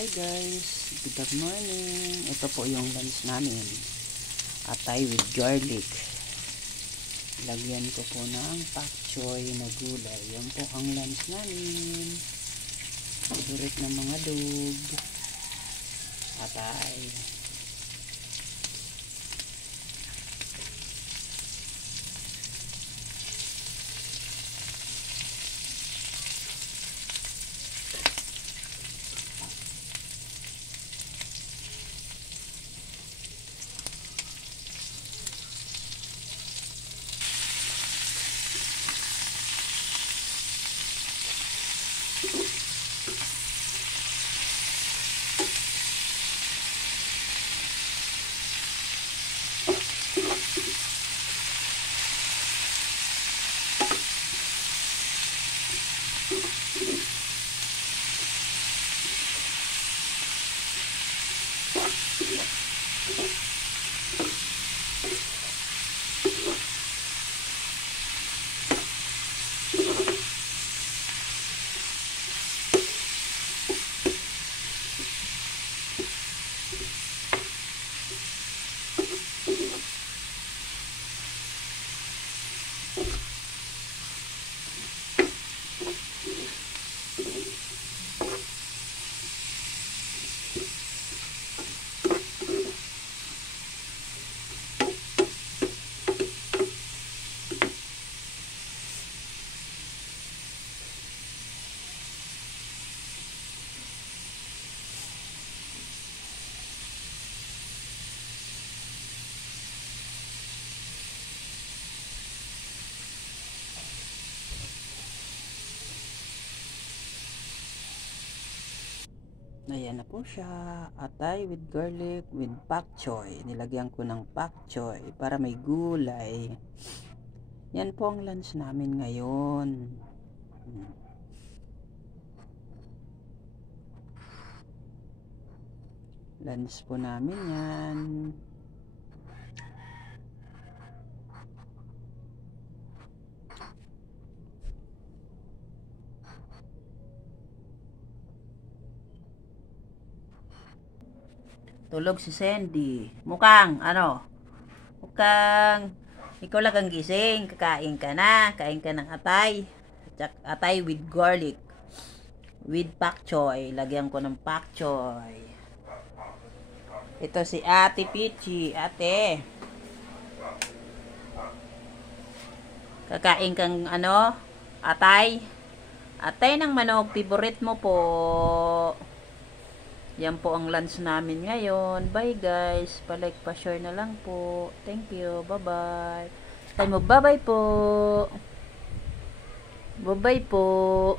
Hi guys, good morning. Ito po yung lunch namin. Atay with garlic. Lagyan ko po ng pak choy na gulay. Yan po ang lunch namin. Favorite ng mga dog. Atay. Ayan na po siya. Atay with garlic with pak choy. Nilagyan ko ng pak choy para may gulay. Yan po ang lunch namin ngayon. Lunch po namin yan. Tulog si Sandy. Mukhang, Mukhang, ikaw lang ang gising. Kakain ka na. Kain ka ng atay. Atay with garlic. With pak choy. Lagyan ko ng pak choy. Ito si Ate Pichi. Ate. Kakain kang, atay. Atay ng manok. Favorite mo po. Yan po ang lunch namin ngayon. Bye guys. Pa-like, pa-share na lang po. Thank you. Bye-bye. Tayo mo, bye-bye po. Bye-bye po.